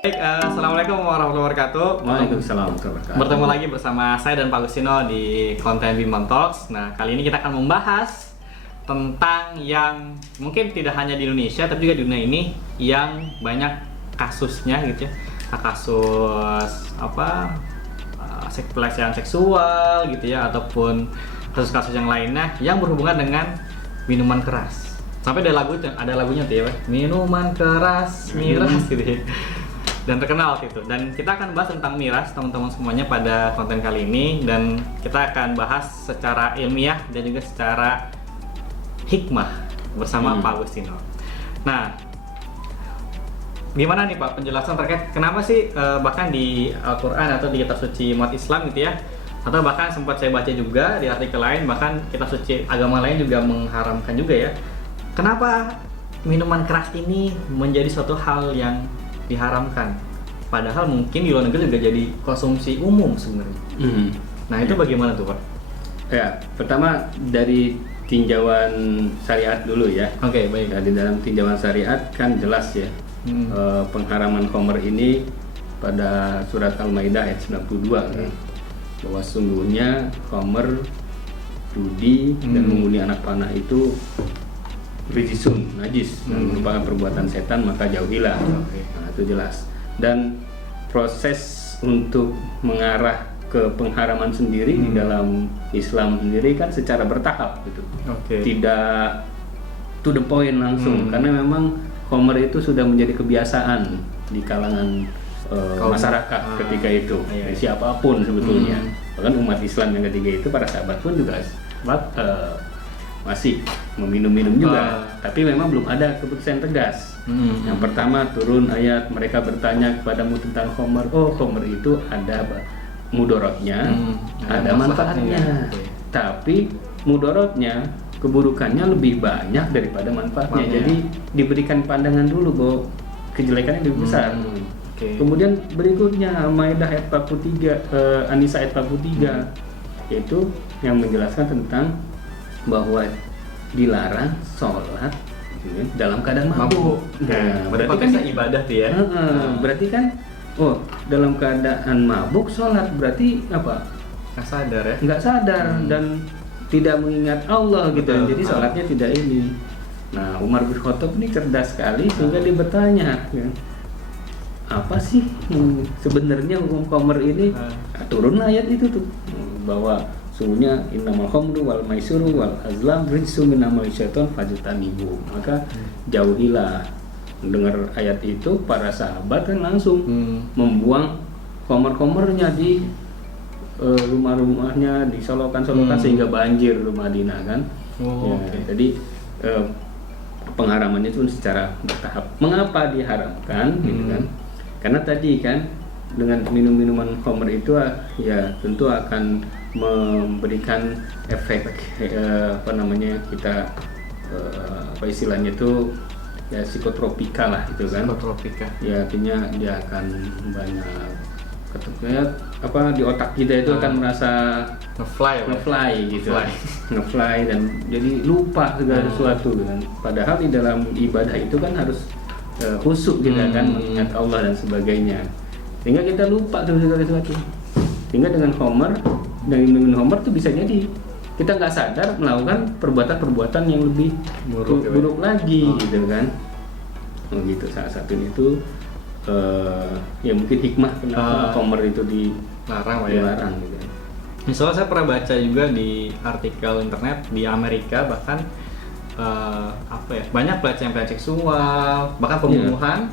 Baik, Assalamualaikum warahmatullahi wabarakatuh. Waalaikumsalam warahmatullahi wabarakatuh. Bertemu lagi bersama saya dan Pak Agustino di konten Bimon Talks. Nah, kali ini kita akan membahas tentang yang mungkin tidak hanya di Indonesia, tapi juga di dunia ini yang banyak kasusnya gitu ya. Kasus pelecehan seksual gitu ya, ataupun kasus-kasus yang lainnya yang berhubungan dengan minuman keras. Sampai ada lagunya tuh ya, Pak. Minuman keras, miras gitu ya. Dan terkenal gitu. Dan kita akan bahas tentang miras teman-teman semuanya pada konten kali ini, dan kita akan bahas secara ilmiah dan juga secara hikmah bersama Pak Agustino. Nah, gimana nih Pak penjelasan terkait kenapa sih bahkan di Al-Quran atau di kitab suci umat Islam gitu ya, atau bahkan sempat saya baca juga di artikel lain, bahkan kitab suci agama lain juga mengharamkan juga ya, kenapa minuman keras ini menjadi suatu hal yang diharamkan, padahal mungkin di luar negeri juga jadi konsumsi umum sebenarnya. Nah itu bagaimana tuh Pak? Ya, pertama dari tinjauan syariat dulu ya. Oke, baik. Di dalam tinjauan syariat kan jelas ya, pengharaman khamr ini pada surat Al-Maidah ayat 92 kan, bahwa sungguhnya khamr, judi dan mengundi anak panah itu rijisun, najis, dan merupakan perbuatan setan, maka jauhilah. Nah, itu jelas. Dan proses untuk mengarah ke pengharaman sendiri di dalam Islam sendiri kan secara bertahap gitu. Tidak to the point langsung, karena memang khamr itu sudah menjadi kebiasaan di kalangan masyarakat ketika itu. Siapapun sebetulnya. Bahkan umat Islam yang ketiga itu, para sahabat pun juga masih meminum-minum juga, tapi memang belum ada keputusan tegas. Yang pertama turun ayat, mereka bertanya kepadamu tentang khamr. Oh, khamr itu ada mudorotnya, ada manfaatnya. Tapi mudorotnya, keburukannya lebih banyak daripada manfaatnya. Jadi diberikan pandangan dulu bahwa kejelekannya lebih besar. Kemudian berikutnya Maidah ayat 43, An-Nisa ayat 43, yaitu yang menjelaskan tentang bahwa dilarang sholat dalam keadaan mabuk. Nah, berarti kan ibadah tuh ya. Berarti kan, dalam keadaan mabuk sholat berarti apa? Nggak sadar ya? Nggak sadar dan tidak mengingat Allah gitu. Jadi sholatnya tidak ini. Nah, Umar bin Khattab ini cerdas sekali sehingga dia bertanya, apa sih sebenarnya hukum khamr ini? Turun ayat itu tuh, bahwa sungguhnya innamal khamru wal maisuru wal azlam rijsun min amali syaiton fajtanibu. Maka jauhilah. Dengar ayat itu, para sahabat kan langsung membuang khamr-khamrnya di rumah-rumahnya, disolokan-solokan sehingga banjir Madinah kan. Jadi pengharamannya itu secara bertahap. Mengapa diharamkan gitu kan? Karena tadi kan dengan minum-minuman khamr itu ya tentu akan memberikan efek kita istilahnya itu ya psikotropika lah gitu kan. Psikotropika. Ya artinya dia akan banyak di otak kita itu akan merasa ngefly gitu. Ngefly dan jadi lupa segala sesuatu kan. Padahal di dalam ibadah itu kan harus khusyuk kita kan, mengingat Allah dan sebagainya. Sehingga kita lupa segala sesuatu. Sehingga dengan khamr, minum khamr tuh bisa jadi kita nggak sadar melakukan perbuatan-perbuatan yang lebih buruk lagi gitu kan. Gitu salah satunya itu ya mungkin hikmah kenapa khamr itu dilarang gitu. Misalnya saya pernah baca juga di artikel internet di Amerika, bahkan banyak pelecehan seksual, bahkan pembunuhan.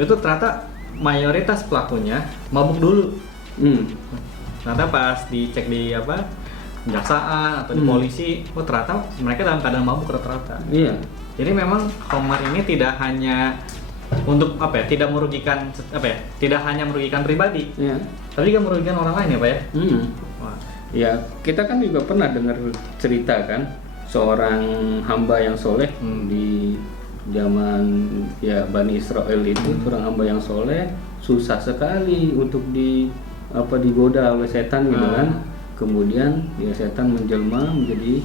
Itu ternyata mayoritas pelakunya mabuk dulu. Ternyata pas dicek di kejaksaan atau di polisi, ternyata mereka dalam keadaan mabuk rata-rata. Jadi memang khamr ini tidak hanya untuk tidak merugikan tidak hanya merugikan pribadi, tapi juga merugikan orang lain ya Pak ya. Ya, kita kan juga pernah dengar cerita kan, seorang hamba yang soleh di zaman Bani Israel itu, seorang hamba yang soleh susah sekali untuk digoda oleh setan gitu kan. Kemudian setan menjelma menjadi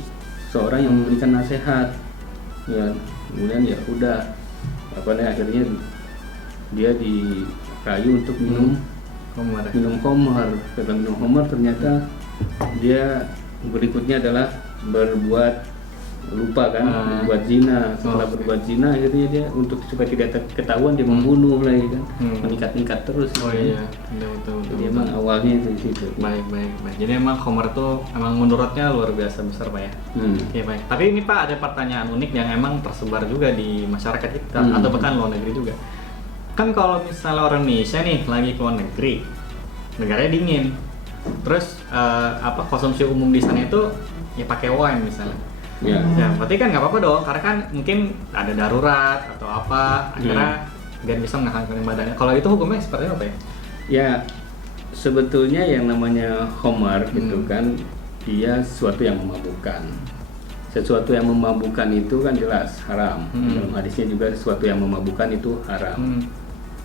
seorang yang memberikan nasihat. Kemudian akhirnya dia kayu untuk minum Homer. minum khamar. Setelah minum khamar ternyata dia berikutnya adalah berbuat lupa kan, berbuat zina. Setelah berbuat zina akhirnya dia untuk supaya tidak ketahuan dia membunuh lagi kan, meningkat terus. Oh iya, betul. Jadi emang awalnya itu di situ. Baik. Jadi emang Homer tuh emang menurutnya luar biasa besar Pak ya. Iya baik. Tapi ini Pak ada pertanyaan unik yang emang tersebar juga di masyarakat kita atau bahkan luar negeri juga. Kan kalau misalnya orang Indonesia nih lagi ke luar negeri, negaranya dingin. Terus konsumsi umum di sana itu ya pakai wine misalnya. Ya. Ya, berarti kan nggak apa-apa dong, karena kan mungkin ada darurat atau apa, akhirnya biar bisa menghangatkan badannya. Kalau itu hukumnya seperti apa ya? Ya, sebetulnya yang namanya khamar gitu kan, dia sesuatu yang memabukkan. Sesuatu yang memabukkan itu kan jelas haram. Dalam hadisnya juga sesuatu yang memabukkan itu haram.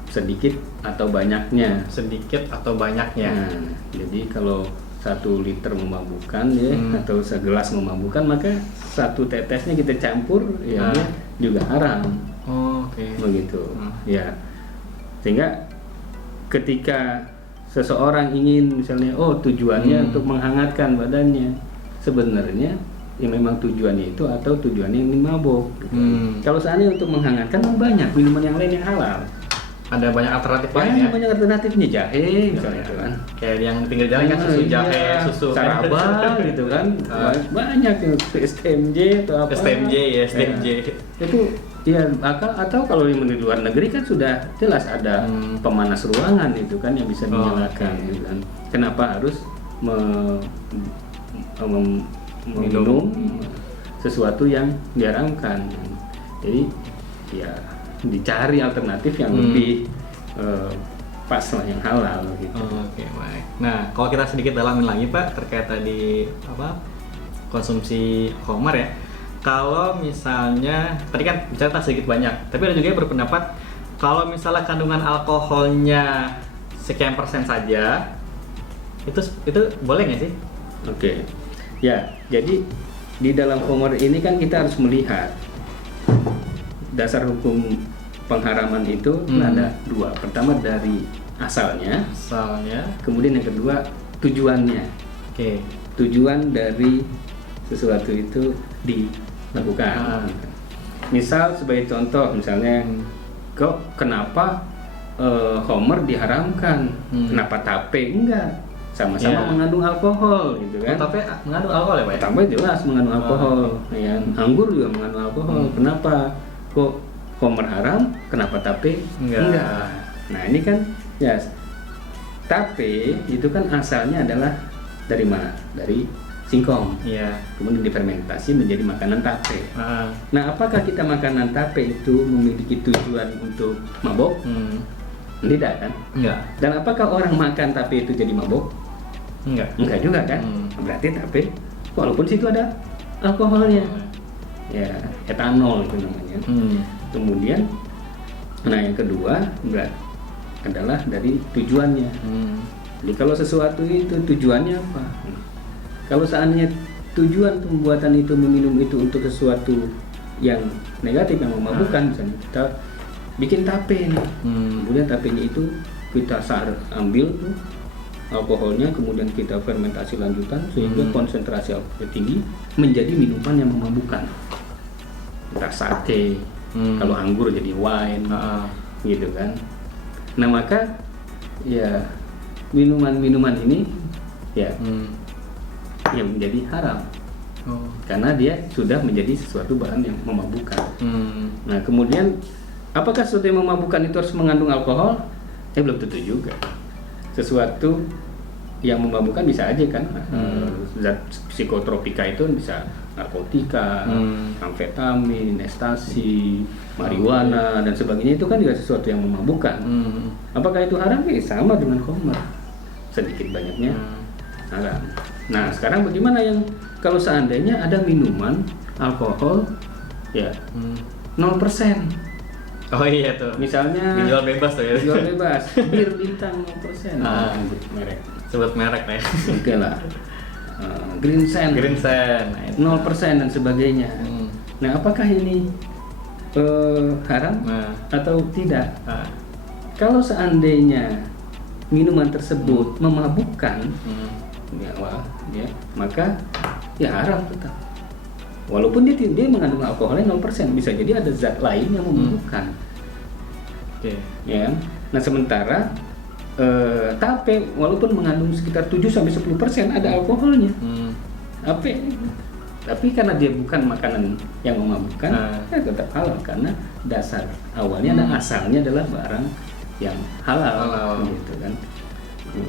Sedikit atau banyaknya. Sedikit atau banyaknya. Nah, jadi kalau 1 liter memabukkan ya atau segelas memabukkan, maka 1 tetesnya kita campur ya dia juga haram. Oke. Begitu. Ya. Sehingga ketika seseorang ingin misalnya tujuannya untuk menghangatkan badannya, sebenarnya ya memang tujuannya itu atau tujuannya ingin mabuk. Kalau seandainya untuk menghangatkan banyak minuman yang lain yang halal. Ada banyak alternatif lain ya? Banyak alternatifnya, jahe misalnya itu kan. Kayak yang pinggir jalan kan susu jahe, susu saraba gitu kan. Banyak yang STMJ atau apa. STMJ ya, STMJ. Itu ya atau kalau yang di luar negeri kan sudah jelas ada pemanas ruangan itu kan yang bisa dinyalakan gitu kan. Kenapa harus minum sesuatu yang diharamkan? Jadi ya dicari alternatif yang lebih pas lah, yang halal gitu. Oke, baik. Nah, kalau kita sedikit dalamin lagi Pak terkait tadi konsumsi khamar ya. Kalau misalnya tadi kan bicara sedikit banyak, tapi ada juga yang berpendapat kalau misalnya kandungan alkoholnya sekian persen saja, itu boleh nggak sih? Oke. Ya, jadi di dalam khamar ini kan kita harus melihat dasar hukum pengharaman itu ada 2. Pertama dari asalnya, kemudian yang kedua tujuannya. Oke. Tujuan dari sesuatu itu dilakukan. Misal sebagai contoh, misalnya kenapa khamar diharamkan? Kenapa tape enggak? Sama-sama mengandung alkohol gitu kan. Tape mengandung alkohol ya Pak? Tape jelas mengandung alkohol. Ya, anggur juga mengandung alkohol. Kenapa kok khamar haram, kenapa tape enggak? Nah ini kan ya, tape itu kan asalnya adalah dari mana? Dari singkong. Iya. Kemudian difermentasi menjadi makanan tape. Nah apakah kita makanan tape itu memiliki tujuan untuk mabok? Tidak kan? Enggak. Dan apakah orang makan tape itu jadi mabok? Enggak juga kan? Berarti tape walaupun situ ada alkoholnya, ya etanol itu namanya. Kemudian, nah yang kedua adalah dari tujuannya. Jadi kalau sesuatu itu tujuannya apa? Kalau seandainya tujuan pembuatan itu meminum itu untuk sesuatu yang negatif yang memabukkan, misalnya kita bikin tape nih, kemudian tapenya itu kita ambil tuh alkoholnya, kemudian kita fermentasi lanjutan sehingga konsentrasi alkohol tinggi menjadi minuman yang memabukkan. Entah sake, kalau anggur jadi wine, gitu kan. Nah maka ya minuman-minuman ini ya yang menjadi haram, karena dia sudah menjadi sesuatu bahan yang memabukkan. Nah kemudian apakah sesuatu yang memabukkan itu harus mengandung alkohol? Belum tentu juga. Sesuatu yang memabukkan bisa aja kan, zat psikotropika itu bisa narkotika, amfetamin, ekstasi, marijuana dan sebagainya, itu kan juga sesuatu yang memabukkan. Apakah itu haram? Sama dengan khamar, sedikit banyaknya haram. Nah sekarang bagaimana yang kalau seandainya ada minuman alkohol ya 0%? Oh iya tuh. Misalnya dijual bebas tuh ya. Dijual bebas. Bir bintang 0%. Merek. Sebut merek nih. Oke lah. Green Sand. 0% dan sebagainya. Nah, apakah ini haram atau tidak? kalau seandainya minuman tersebut memabukkan, maka ya haram tetap. Walaupun dia mengandung alkoholnya 0%, bisa jadi ada zat lain yang memabukkan. Ya. Nah sementara tape walaupun mengandung sekitar 7-10% ada alkoholnya. Tapi karena dia bukan makanan yang memabukkan, ya tetap halal karena dasar awalnya dan asalnya adalah barang yang halal. Gitu kan.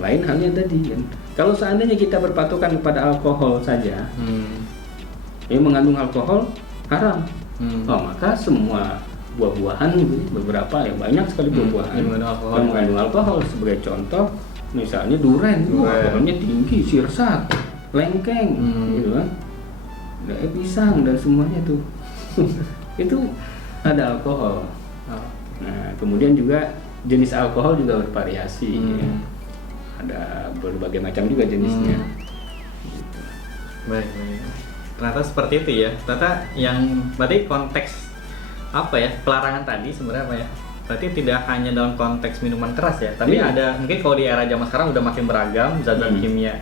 Lain halnya tadi kan. Kalau seandainya kita berpatokan kepada alkohol saja, yang mengandung alkohol haram. Maka semua buah-buahan beberapa yang banyak sekali buah-buahan yang mengandung alkohol. Sebagai contoh, misalnya durian, alkoholnya tinggi, sirsak, lengkeng, gitu kan. Pisang dan semuanya tuh itu ada alkohol. Nah kemudian juga jenis alkohol juga bervariasi, ya. Ada berbagai macam juga jenisnya. Gitu. Baik. Ternyata seperti itu ya. Ternyata yang berarti konteks apa ya, pelarangan tadi sebenarnya apa ya? Berarti tidak hanya dalam konteks minuman keras ya, tapi ada mungkin kalau di era zaman sekarang udah makin beragam zat-zat kimia.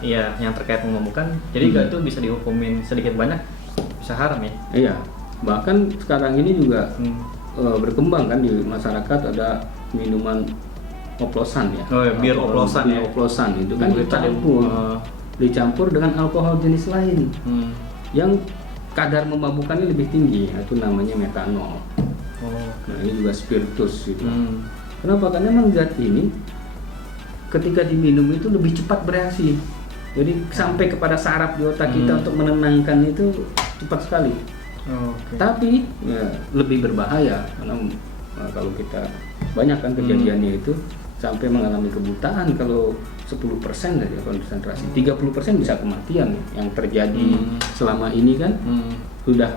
Iya, yang terkait memabukkan, jadi juga itu bisa dihukumin sedikit banyak bisa haram ya? Iya, bahkan sekarang ini juga berkembang kan di masyarakat ada minuman oplosan ya. Bir oplosan ya. Oplosan itu kan dicampur dengan alkohol jenis lain yang kadar memabukkannya lebih tinggi, itu namanya metanol. Nah ini juga spiritus gitu. Kenapa? Karena memang zat ini ketika diminum itu lebih cepat bereaksi, jadi sampai kepada saraf di otak kita untuk menenangkan itu cepat sekali. Tapi ya, lebih berbahaya karena kalau kita banyak kan kejadiannya itu sampai mengalami kebutaan kalau 10% dari konsentrasi, 30% bisa kematian yang terjadi selama ini kan sudah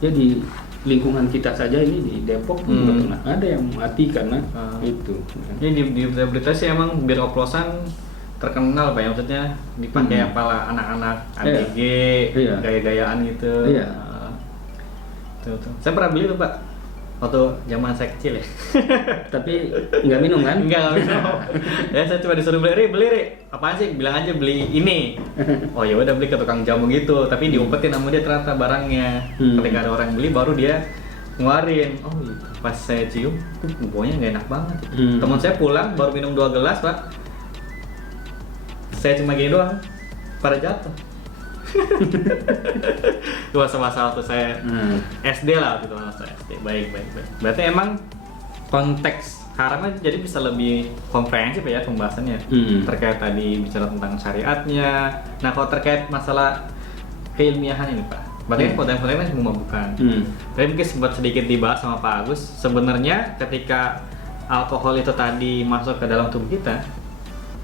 jadi lingkungan kita saja ini di Depok juga pernah ada yang mati karena itu. Ini di berita sih emang bir oplosan terkenal Pak ya, maksudnya dipakai apalah anak-anak ABG, gaya-gayaan gitu. Tuh. Saya pernah beli tuh Pak waktu zaman saya kecil ya. Tapi nggak minum kan? Nggak minum. Ya saya cuma disuruh beli, apaan sih? Bilang aja beli ini. Oh ya udah beli ke tukang jamu gitu, tapi diumpetin sama dia ternyata barangnya. Ketika ada orang beli baru dia ngeluarin. Oh gitu. Pas saya cium, baunya nggak enak banget. Teman saya pulang baru minum 2 gelas Pak. Saya cuma gini doang, pada jatuh. Itu masa-masa waktu saya SD lah, waktu itu masa SD. Baik. Berarti emang konteks haramnya jadi bisa lebih komprehensif ya pembahasannya. Terkait tadi bicara tentang syariatnya. Nah kalau terkait masalah keilmiahan ini Pak, berarti konten-kontennya memabukkan. Tapi mungkin sempat sedikit dibahas sama Pak Agus. Sebenarnya ketika alkohol itu tadi masuk ke dalam tubuh kita,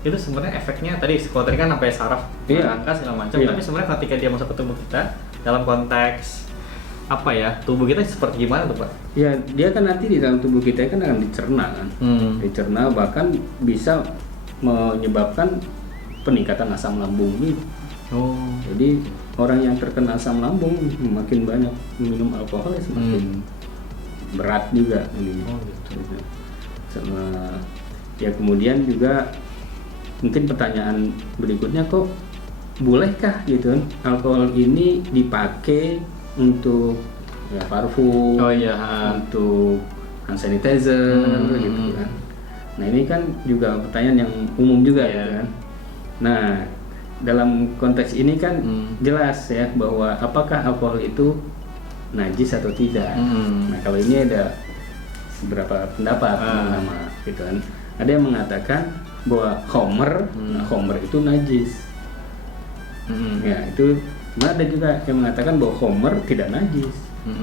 itu sebenarnya efeknya tadi kalau tadi kan sampai saraf angka segala macam, tapi sebenarnya ketika dia masuk ke tubuh kita dalam konteks apa ya, tubuh kita seperti gimana tuh Pak? Ya dia kan nanti di dalam tubuh kita kan akan dicerna kan, dicerna bahkan bisa menyebabkan peningkatan asam lambung gitu. Jadi orang yang terkena asam lambung makin banyak minum alkohol ya semakin berat juga ini. Gitu. Sama ya kemudian juga mungkin pertanyaan berikutnya, kok bolehkah gitu kan alkohol ini dipakai untuk ya parfum, untuk hand sanitizer gitu kan. Nah ini kan juga pertanyaan yang umum juga ya kan. Nah dalam konteks ini kan jelas ya bahwa apakah alkohol itu najis atau tidak. Nah kalau ini ada beberapa pendapat nama gitu kan. Ada yang mengatakan bahwa khamr, khamr itu najis. Ya itu. Ada juga yang mengatakan bahwa khamr tidak najis.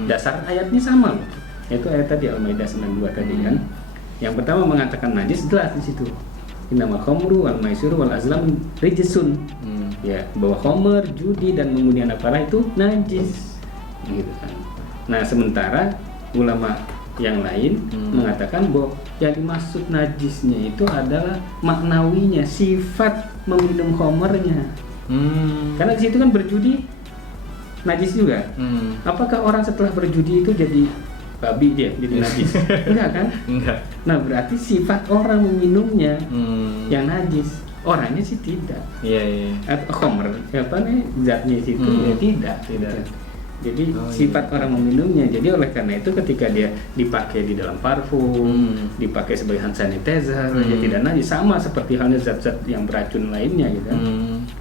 Dasar ayatnya sama loh. Yaitu ayat tadi Al-Maidah 92 tadi kan. Yang pertama mengatakan najis jelas di situ. Innamal khamru wal maisiru wal azlam rijsun. Ya, bahwa khamr, judi dan mengundi anak panah itu najis. Gitu kan. Nah, sementara ulama yang lain mengatakan bahwa yang dimaksud najisnya itu adalah maknawinya, sifat meminum khamrnya. Karena di situ kan berjudi najis juga. Apakah orang setelah berjudi itu jadi babi dia jadi najis. Enggak kan? Enggak. Nah berarti sifat orang meminumnya Yang yang najis, orangnya sih tidak. Iya, iya. Atau khamr, apa nih zatnya situ ya tidak. Tidak. Jadi Oh, sifat iya. orang meminumnya. Jadi oleh karena itu ketika dia dipakai di dalam parfum, dipakai sebagai hand sanitizer, ya tidak najis, sama seperti halnya zat-zat yang beracun lainnya gitu.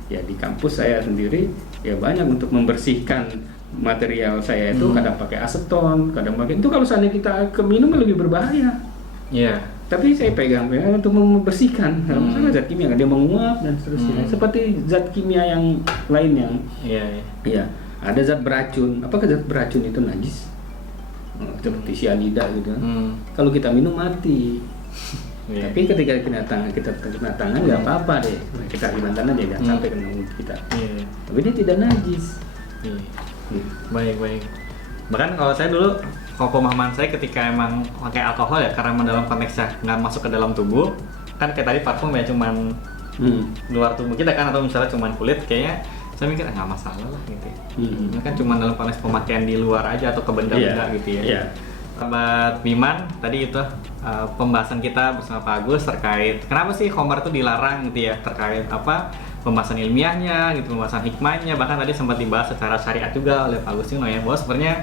Ya di kampus saya sendiri ya banyak untuk membersihkan material saya itu kadang pakai aseton, kadang pakai itu kalau seandainya kita keminum lebih berbahaya. Iya. Tapi saya pegang untuk membersihkan, kalau misalnya zat kimia dia menguap dan seterusnya. Seperti zat kimia yang lain yang Iya, iya. iya, ada zat beracun. Apakah zat beracun itu najis? Seperti cyanida gitu. Kalau kita minum mati. Iya. Tapi ketika kita kena tangan nggak apa-apa deh. Kita kena tangan aja jangan sampai kena mulut kita. Iya. Tapi dia tidak najis. Iya. Baik. Bahkan kalau saya dulu, kalau pemahaman saya ketika emang pakai alkohol ya karena dalam konteksnya nggak masuk ke dalam tubuh, kan kayak tadi parfum ya cuman luar tubuh kita kan, atau misalnya cuman kulit, kayaknya saya mikir nggak masalah lah gitu. Ini kan cuma dalam konteks pemakaian di luar aja atau ke benda-benda gitu ya. Iya. Sahabat Biman, tadi itu pembahasan kita bersama Pak Agus terkait kenapa sih khamar itu dilarang gitu ya, terkait apa pembahasan ilmiahnya gitu, pembahasan hikmahnya, bahkan tadi sempat dibahas secara syariat juga oleh Pak Agustino ya, bahwa sebenarnya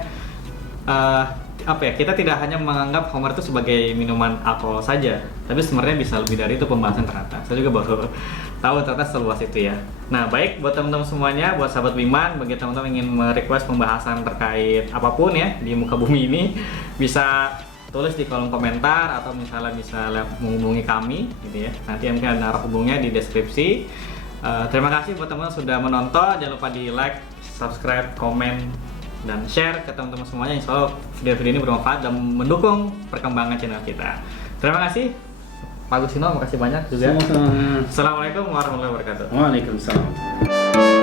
apa ya, kita tidak hanya menganggap khamar itu sebagai minuman alkohol saja, tapi sebenarnya bisa lebih dari itu pembahasan ternyata. Saya juga baru tahu ternyata seluas itu ya. Nah baik, buat teman-teman semuanya, buat sahabat Biman, bagi teman-teman ingin merequest pembahasan terkait apapun ya di muka bumi ini, bisa tulis di kolom komentar atau misalnya bisa menghubungi kami gitu ya. Nanti mungkin ada hubungnya di deskripsi. Terima kasih buat teman-teman sudah menonton. Jangan lupa di like, subscribe, komen, dan share ke teman-teman semuanya. Insya Allah video-video ini bermanfaat dan mendukung perkembangan channel kita. Terima kasih Pak Agustino, makasih banyak juga. Sama-sama. Assalamualaikum warahmatullahi wabarakatuh. Waalaikumsalam.